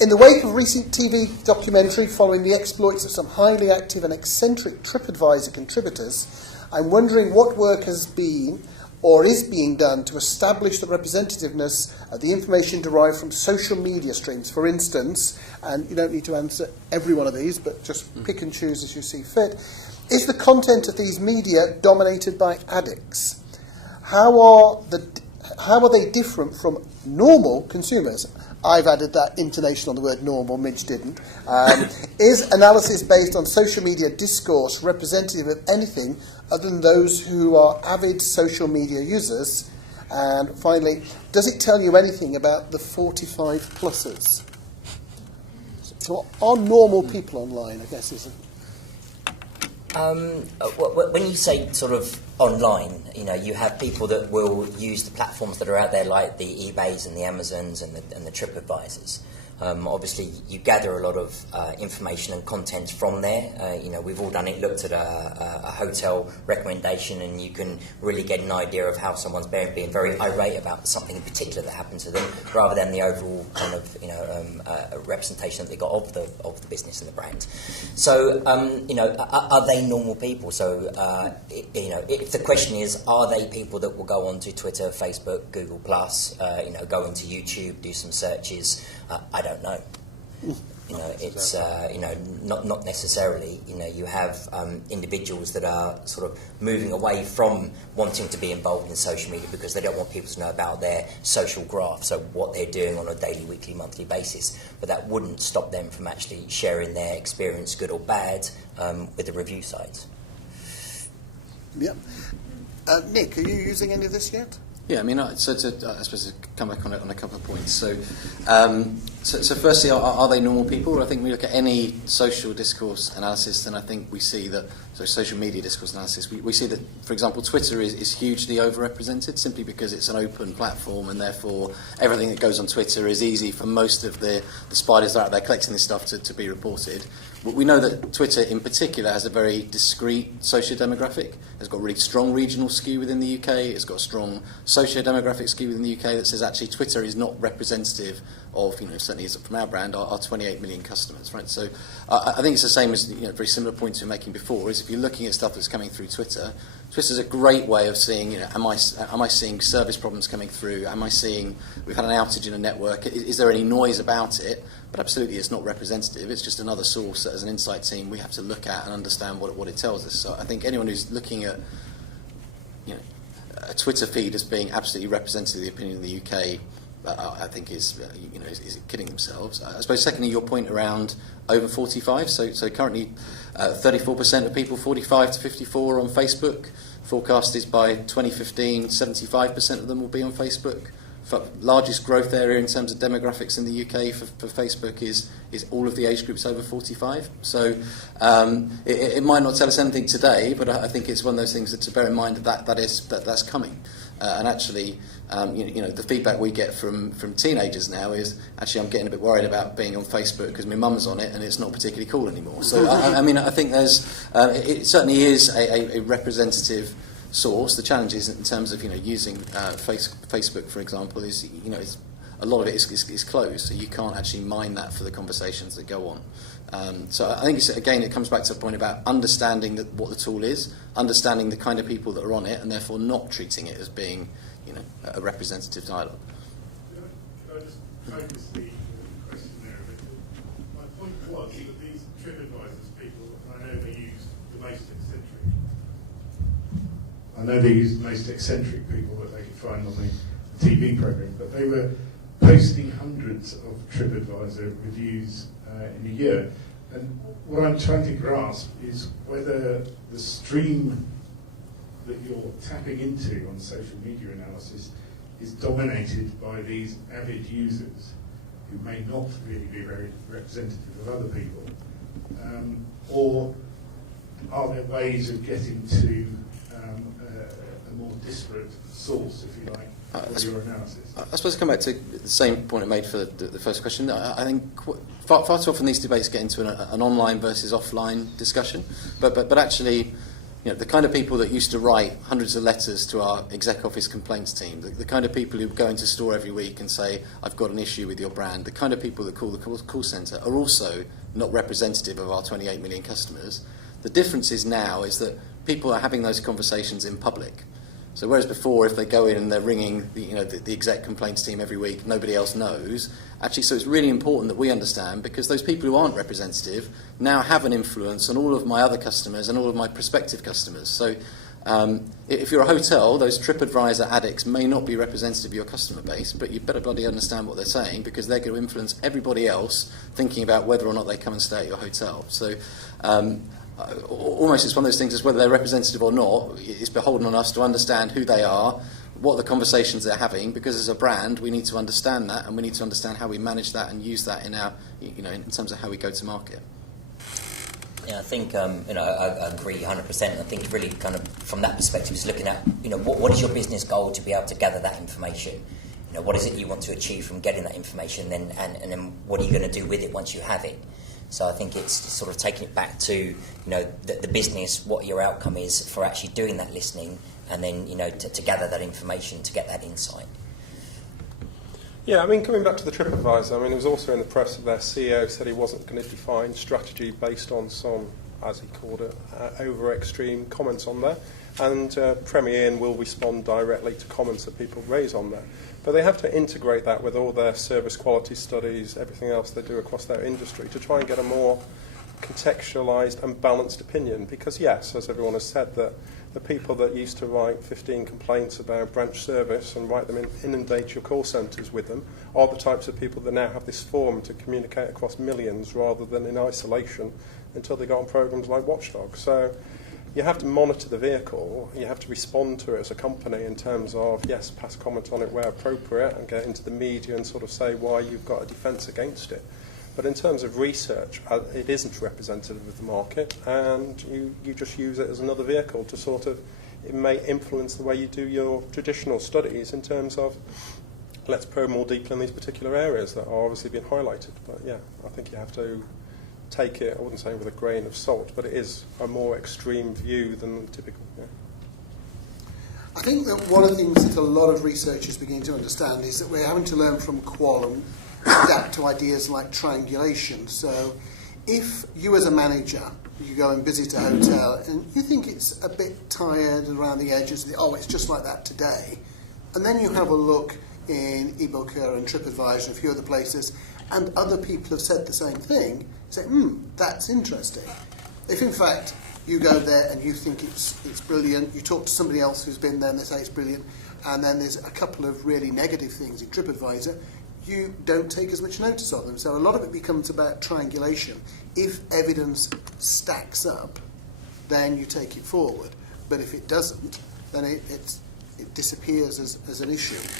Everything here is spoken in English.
In the wake of a recent TV documentary following the exploits of some highly active and eccentric Tripadvisor contributors, I'm wondering what work has been or is being done to establish the representativeness of the information derived from social media streams. For instance, and you don't need to answer every one of these, but just pick and choose as you see fit. Is the content of these media dominated by addicts? How are they different from normal consumers? I've added that intonation on the word normal, Midge didn't. Is analysis based on social media discourse representative of anything other than those who are avid social media users? And finally, does it tell you anything about the 45-plussers? So are normal people online, I guess, is it? When you say sort of online, you have people that will use the platforms that are out there, like the eBays and the Amazons and the Tripadvisors. Obviously, you gather a lot of information and content from there. We've all done it, looked at a hotel recommendation, and you can really get an idea of how someone's being very irate about something in particular that happened to them, rather than the overall kind of representation that they got of the business and the brand. So, are they normal people? So, if the question is, are they people that will go onto Twitter, Facebook, Google Plus, go into YouTube, do some searches? I don't know. It's not necessarily. You have individuals that are sort of moving away from wanting to be involved in social media because they don't want people to know about their social graph, so what they're doing on a daily, weekly, monthly basis. But that wouldn't stop them from actually sharing their experience, good or bad, with the review sites. Yep. Nick, are you using any of this yet? Yeah, I mean, I suppose to come back on a couple of points. So firstly, are they normal people? I think when we look at any social discourse analysis, then I think we see that, so social media discourse analysis, we see that, for example, Twitter is hugely overrepresented simply because it's an open platform, and therefore everything that goes on Twitter is easy for most of the spiders that are out there collecting this stuff to be reported. We know that Twitter in particular has a very discrete socio-demographic. It's got a really strong regional skew within the UK. It's got a strong socio-demographic skew within the UK that says actually Twitter is not representative of, certainly from our brand, our 28 million customers, right? So I think it's the same as, very similar points we were making before, is if you're looking at stuff that's coming through Twitter, Twitter's a great way of seeing, am I seeing service problems coming through? Am I seeing, we've had an outage in a network, is there any noise about it? But absolutely it's not representative, it's just another source that as an insight team we have to look at and understand what it tells us. So I think anyone who's looking at a Twitter feed as being absolutely representative of the opinion of the UK, I think is kidding themselves. I suppose secondly, your point around over 45, so currently 34% of people 45 to 54 are on Facebook. Forecast is by 2015 75% of them will be on Facebook. Largest growth area in terms of demographics in the UK for Facebook is all of the age groups over 45. So it might not tell us anything today, but I think it's one of those things that to bear in mind that's coming. And actually, the feedback we get from teenagers now is actually I'm getting a bit worried about being on Facebook because my mum's on it and it's not particularly cool anymore. So I think there's it certainly is a representative source. The challenge is in terms of using Facebook, for example, is a lot of it is closed, so you can't actually mine that for the conversations that go on. So I think it comes back to a point about understanding what the tool is, understanding the kind of people that are on it, and therefore not treating it as being a representative dialogue. Could I just focus the question there a bit? My point was that these Tripadvisors people, I know they use the most eccentric. I know they use the most eccentric people that they could find on the TV programme, but they were posting hundreds of Tripadvisor reviews in a year. And what I'm trying to grasp is whether the stream that you're tapping into on social media analysis is dominated by these avid users who may not really be very representative of other people, or are there ways of getting to a more disparate source, if you like, for your analysis? I suppose to come back to the same point I made for the first question, I think far too often these debates get into an online versus offline discussion, but actually the kind of people that used to write hundreds of letters to our exec office complaints team, the kind of people who go into store every week and say, I've got an issue with your brand, the kind of people that call the call centre are also not representative of our 28 million customers. The difference is now is that people are having those conversations in public. So whereas before, if they go in and they're ringing the exec complaints team every week, nobody else knows. Actually, so it's really important that we understand, because those people who aren't representative now have an influence on all of my other customers and all of my prospective customers. So if you're a hotel, those Tripadvisor addicts may not be representative of your customer base, but you better bloody understand what they're saying, because they're going to influence everybody else thinking about whether or not they come and stay at your hotel. So almost it's one of those things, is whether they're representative or not, it's beholden on us to understand who they are, what the conversations they're having, because as a brand we need to understand that, and we need to understand how we manage that and use that in our, in terms of how we go to market. Yeah, I think I agree 100%. I think it's really kind of from that perspective, is looking at what is your business goal to be able to gather that information. What is it you want to achieve from getting that information, and then what are you going to do with it once you have it? So I think it's sort of taking it back to the business, what your outcome is for actually doing that listening, and then to gather that information to get that insight. Yeah, I mean, coming back to the Tripadvisor, I mean, it was also in the press that their CEO said he wasn't going to define strategy based on some, as he called it, over-extreme comments on there. And Premier Inn will respond directly to comments that people raise on there. But they have to integrate that with all their service quality studies, everything else they do across their industry, to try and get a more contextualised and balanced opinion. Because yes, as everyone has said, that the people that used to write 15 complaints about branch service and write them inundate your call centres with them are the types of people that now have this forum to communicate across millions rather than in isolation until they go on programmes like Watchdog. So you have to monitor the vehicle, you have to respond to it as a company in terms of, yes, pass comment on it where appropriate and get into the media and sort of say why you've got a defence against it. But in terms of research, it isn't representative of the market, and you just use it as another vehicle to sort of, it may influence the way you do your traditional studies in terms of, let's probe more deeply in these particular areas that are obviously being highlighted. But yeah, I think you have to take it, I wouldn't say with a grain of salt, but it is a more extreme view than typical. Yeah. I think that one of the things that a lot of researchers begin to understand is that we're having to learn from qual and adapt to ideas like triangulation. So if you as a manager, you go and visit a hotel and you think it's a bit tired around the edges, it's just like that today, and then you have a look in eBooker and Tripadvisor and a few other places, and other people have said the same thing, say, that's interesting. If in fact you go there and you think it's brilliant, you talk to somebody else who's been there and they say it's brilliant, and then there's a couple of really negative things in Tripadvisor, you don't take as much notice of them. So a lot of it becomes about triangulation. If evidence stacks up, then you take it forward. But if it doesn't, then it disappears as an issue.